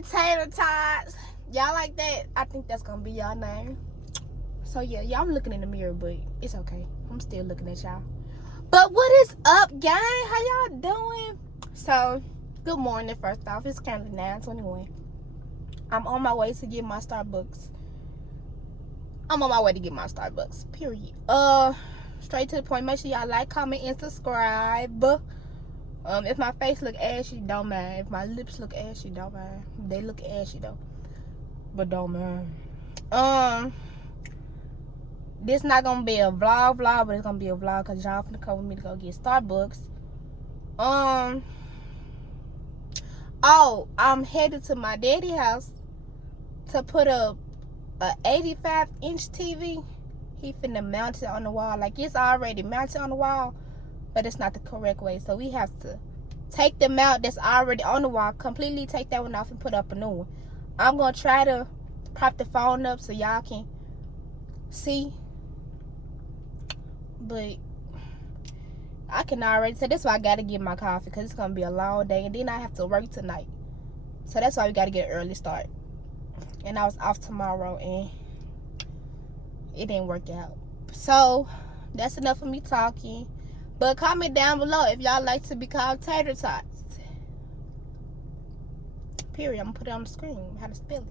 my tater tots. Y'all like that? I think that's gonna be y'all name. So yeah, y'all looking in the mirror, but it's okay. I'm still looking at y'all. But what is up, gang? How y'all doing? So, good morning. First off, it's currently 9:21. I'm on my way to get my Starbucks. Period. Straight to the point. Make sure y'all like, comment, and subscribe. If my face look ashy, don't mind. If my lips look ashy, don't mind. They look ashy though, but don't mind. This not gonna be a vlog, but it's gonna be a vlog because y'all finna come with me to go get Starbucks. Oh, I'm headed to my daddy house to put up a 85-inch TV. He finna mount it on the wall. Like, it's already mounted on the wall, but it's not the correct way. So we have to take the mount that's already on the wall, completely take that one off and put up a new one. I'm gonna try to prop the phone up so y'all can see, but I can already say that's why I gotta get my coffee, because it's gonna be a long day and then I have to work tonight. So that's why we gotta get an early start. And I was off tomorrow and it didn't work out. So that's enough of me talking. But comment down below if y'all like to be called tater tots. Period. I'm gonna put it on the screen how to spell it.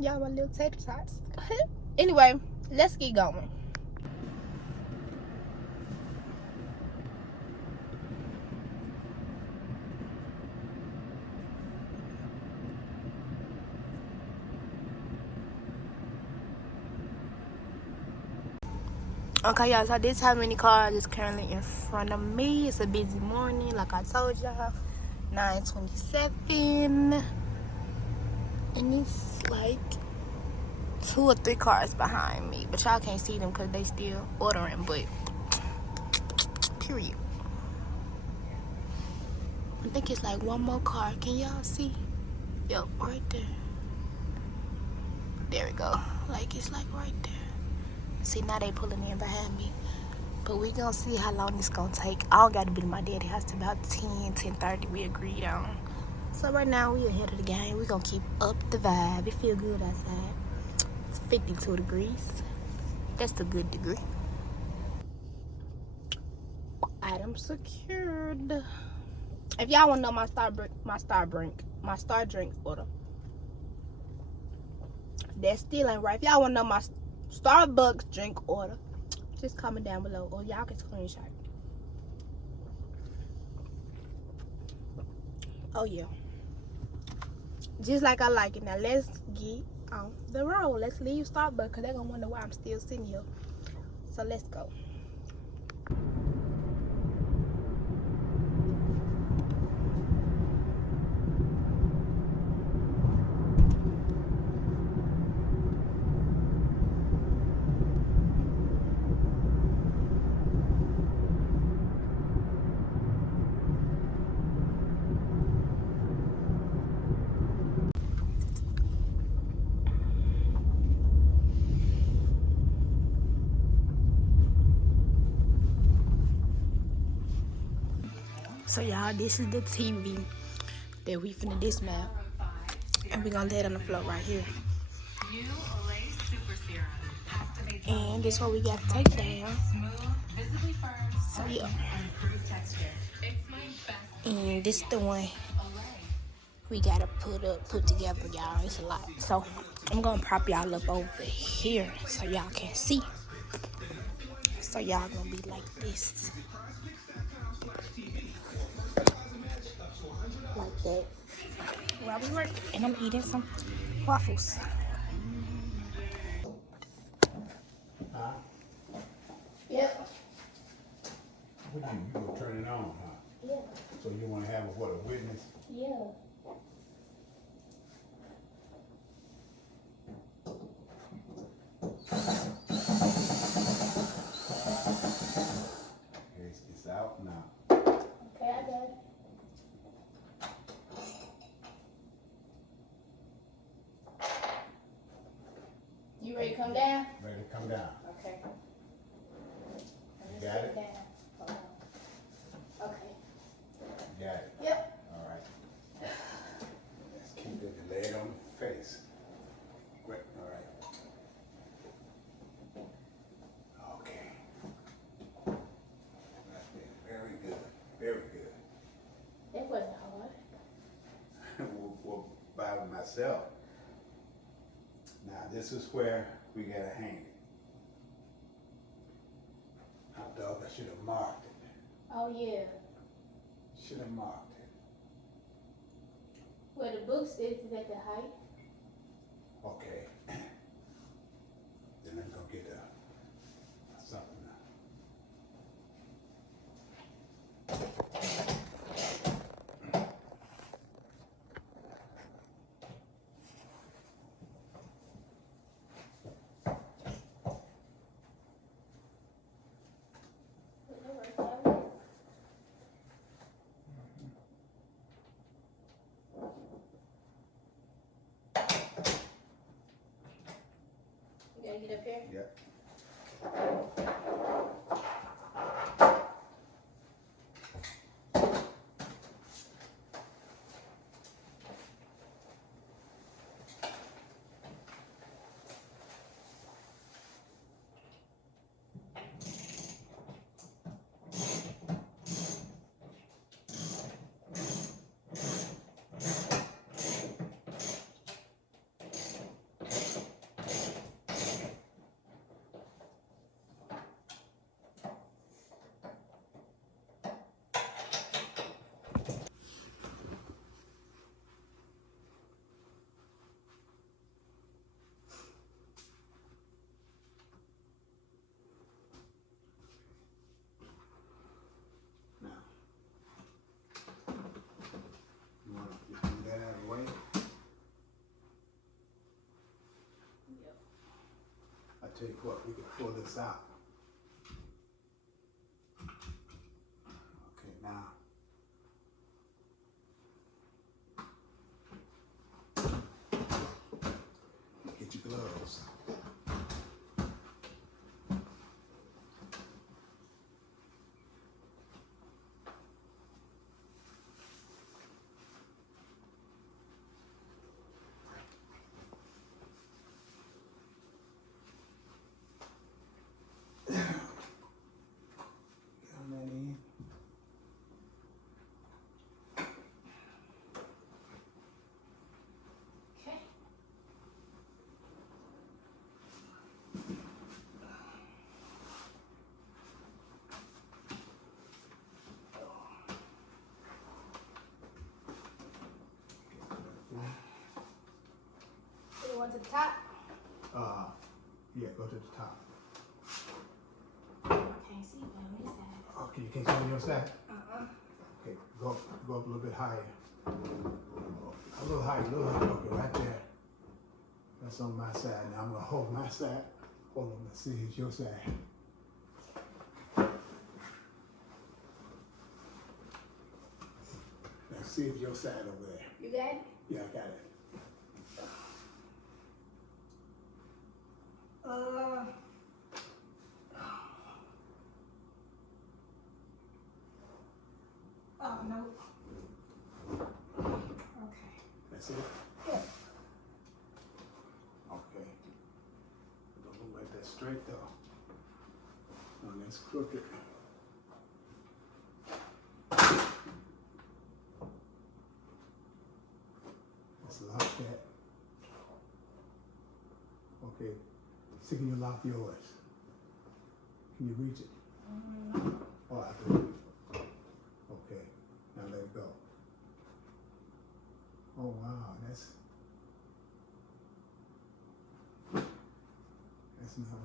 Y'all my little tater tots. Anyway, let's get going. Okay, y'all, so this is how many cars is currently in front of me. It's a busy morning, like I told y'all. 9:27. And it's like 2 or 3 cars behind me. But y'all can't see them because they still ordering, but period. I think it's like one more car. Can y'all see? Yep, right there. There we go. Like, it's like right there. See, now they pulling in behind me. But we gonna see how long this gonna take. I don't gotta be to my daddy house till about 10:30 we agreed on. So right now we ahead of the game. We gonna keep up the vibe. It feel good outside. It's 52 degrees. That's a good degree. Item secured. If y'all wanna know my star drink order, that still ain't right. If y'all wanna know my Starbucks drink order, just comment down below, or y'all can screenshot. Oh yeah, just like I like it. Now let's get on the road. Let's leave Starbucks because they're gonna wonder why I'm still sitting here. So let's go. So y'all, this is the TV that we finna dismount, and we gonna lay it on the floor right here. And this is what we got to take down. So yeah. And this is the one we gotta put together, y'all. It's a lot. So I'm gonna prop y'all up over here so y'all can see. So y'all gonna be like this. Like that. While we work. And I'm eating some waffles. Yep. What do you gonna turn it on, huh? Yeah. So you wanna have a witness? Yeah. It's out now. Okay, I got it. You ready to come down? Ready to come down. Okay. You got it? Down. Hold on. Okay. Got it. Yep. All right. myself. Now this is where we gotta hang it. Hot dog, I should have marked it. Oh yeah. Should have marked it. Where the book is at the height. Okay. Then I'm gonna get something. You gotta get up here. Yep. You want to get that out of the way? Yep. I tell you what, we can pull this out. Okay, now. Get your gloves. Okay. You want to the top? Yeah, go to the top. I can't see you on this side. Okay, you can't see on your side? Uh-uh. Okay, go up a little bit higher. A little higher, okay, right there. That's on my side. Now I'm gonna hold my side. Hold on, let's see, it's your side. Now see if your side over there. You got it? Yeah, I got it. Oh, no. Okay. That's it? Yeah. Okay. Don't look like that straight though. No, that's crooked. Let's lock that. Okay. See, can you lock yours? Can you reach it? Oh, I do. Okay. Now let it go. Oh wow, that's not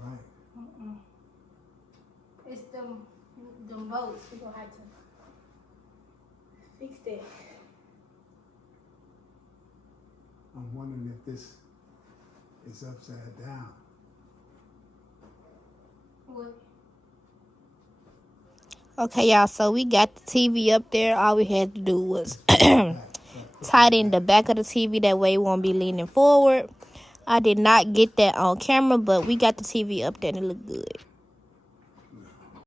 right. It's them bolts. We're gonna have to fix that. I'm wondering if this is upside down. What? Okay, y'all, so we got the TV up there. All we had to do was tighten the back of the TV. That way it won't be leaning forward. I did not get that on camera, but we got the TV up there and it looked good.